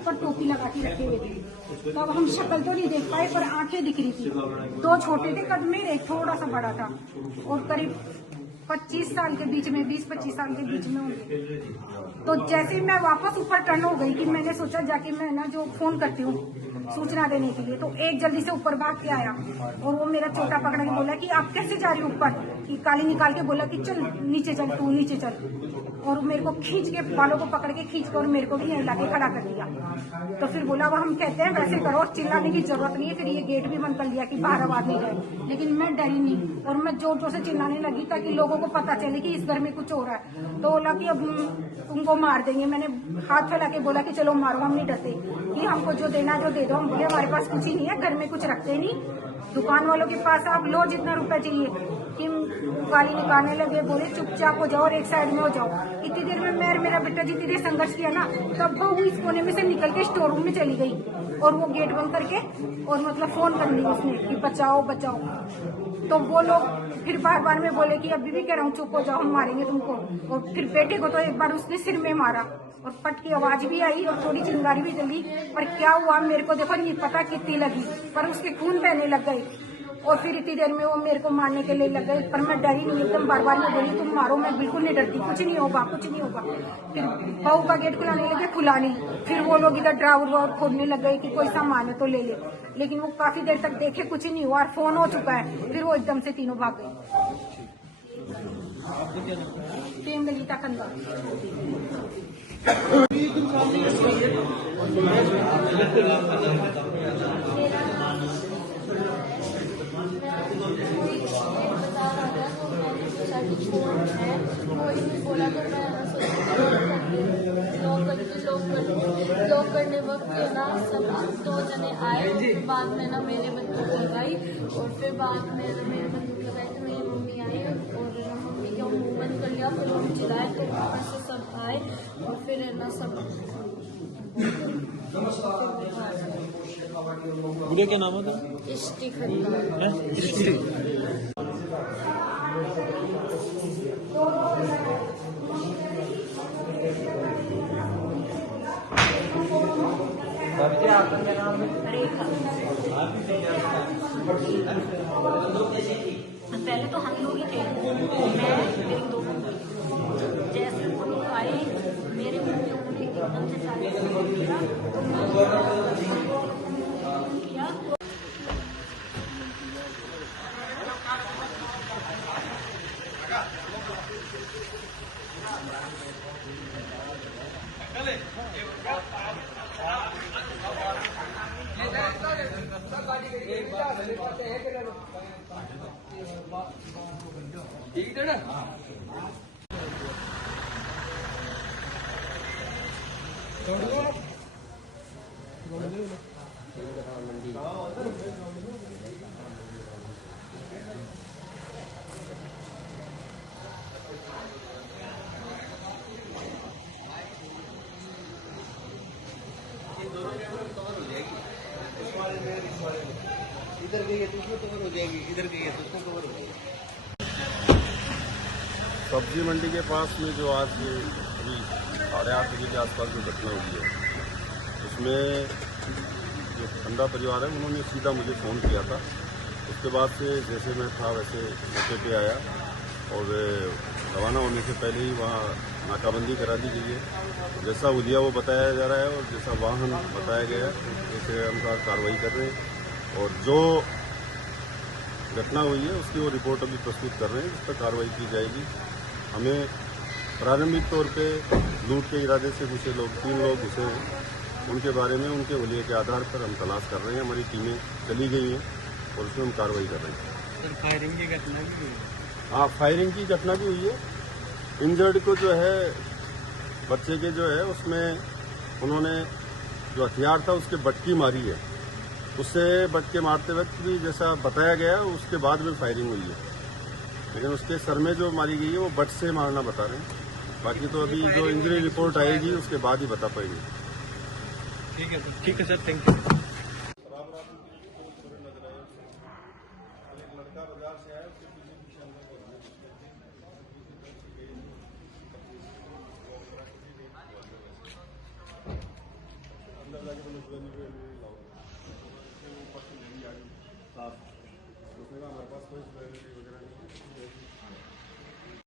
ऊपर टोपी लगा के रखे हुए थे। तो अब हम शक्ल तो नहीं देख पाए पर आंखें दिख रही थी। दो छोटे थे कद में, एक थोड़ा सा बड़ा था और करीब 25 साल के बीच में, 20-25 साल के बीच में होंगे। तो जैसे ही मैं वापस ऊपर टर्न हो गई कि मैंने सोचा जाके मैं ना जो फोन करती हूँ सूचना देने के लिए, तो एक जल्दी से ऊपर भाग के आया और वो मेरा चोटा पकड़ के बोला कि आप कैसे जा रही हो ऊपर, कि काली निकाल के बोला कि चल नीचे चल, तू नीचे चल। और मेरे को खींच के बालों को पकड़ के खींच कर मेरे को भी यहीं लाके खड़ा कर दिया। तो फिर बोला वो हम कहते हैं वैसे करो, चिल्लाने की जरूरत नहीं है। फिर ये गेट भी बंद कर लिया कि बाहर आवाज नहीं जाए, लेकिन मैं डरी नहीं और मैं जोर जोर से चिल्लाने लगी ताकि लोगों को पता चले कि इस घर में कुछ हो रहा है। तो बोला कि अब तुमको मार देंगे। मैंने हाथ फैला के बोला कि चलो मारो, हम नहीं डरते, कि हमको जो देना है जो दे दो। हम बोले हमारे पास कुछ ही नहीं है, घर में कुछ रखते नहीं, दुकान वालों के पास आप लो जितना रुपए चाहिए। कि गाली निकालने लगे, बोले चुपचाप हो जाओ और एक साइड में हो जाओ। इतनी देर में मैं और मेरा बेटा जितनी देर संघर्ष किया ना, तब वो इस कोने में से निकल के स्टोर रूम में चली गई और वो गेट बंद करके और मतलब फोन कर ली उसने कि बचाओ बचाओ। तो वो लोग फिर बार बार में बोले कि अभी भी कह रहा हूँ चुप हो जाओ, हम मारेंगे तुमको। और फिर बेटे को तो एक बार उसने सिर में मारा और पट की आवाज भी आई और थोड़ी चिंगारी भी चली। पर क्या हुआ मेरे को देखो नहीं पता कितनी लगी, पर उसके खून बहने लग गए। और फिर इतनी देर में वो मेरे को मारने के लिए लग गए, पर मैं डरी नहीं, एकदम बार बार में बोली तुम मारो, मैं बिल्कुल नहीं डरती, कुछ नहीं होगा कुछ नहीं होगा। फिर बहू का गेट खुलाने लगे, खुला नहीं। फिर वो लोग इधर ड्रावर खोलने लग गए कि कोई सामान है तो ले ले, लेकिन वो काफी देर तक देखे कुछ नहीं हुआ और फोन हो चुका है। फिर वो एकदम से तीनों भाग गए। ललिता कंदा। लॉक करने वक्त ना सब 2 जने आए और फिर बाद में ना मेरे बंदूक लगाई और फिर बाद में मेरे बंदूक लगाई तो मेरी मम्मी आई और मम्मी का मुंह बंद कर लिया। फिर हम चिल्लाए तो वहाँ से सब आए और फिर है ना सब। गुड़िया क्या नाम है था? इष्टि खन्ना। पहले तो हम लोग ही थे, मैं मेरी 2 बहनें। जैसे वो लोग आए मेरे मुंह में उन्होंने एकदम से सारे किया तो किया। ठीक है ना? इधर गई है तो उसमें कवर हो जाएगी, इधर गई है तो उसमें कवर हो जाएगी। सब्जी मंडी के पास में जो आज अभी 8:30 बजे के आसपास जो घटना हुई है, उसमें जो खंदा परिवार है उन्होंने सीधा मुझे फ़ोन किया था। उसके बाद से जैसे मैं था वैसे मौके पे आया और रवाना होने से पहले ही वहाँ नाकाबंदी करा दी गई है। जैसा हुलिया वो बताया जा रहा है और जैसा वाहन बताया गया है उसके अनुसार कार्रवाई कर रहे हैं और जो घटना हुई है उसकी वो रिपोर्ट अभी प्रस्तुत कर रहे हैं, जिस पर कार्रवाई की जाएगी। हमें प्रारंभिक तौर पे लूट के इरादे से घुसे लोग 3 लोग घुसे हैं, उनके बारे में उनके हुलिये के आधार पर हम तलाश कर रहे हैं। हमारी टीमें चली गई हैं और उसमें हम कार्रवाई कर रहे हैं। सर फायरिंग की घटना भी हुई? हाँ, फायरिंग की घटना भी हुई है। इंजर्ड को जो है बच्चे के जो है उसमें उन्होंने जो हथियार था उसके बटकी मारी है, उससे बटके मारते वक्त भी जैसा बताया गया उसके बाद में फायरिंग हुई है, लेकिन उसके सर में जो मारी गई है वो बट से मारना बता रहे हैं। बाकी तो अभी जो इंजरी रिपोर्ट आएगी उसके बाद ही बता पाएंगे। ठीक है सर, थैंक यू। लड़का बाजार से आया, उसके पीछे पीछे अंदर जाके तो मुझे नहीं लाऊंगा ऊपर से लेडी आ गई साफ उसने कहा हमारे पास कोई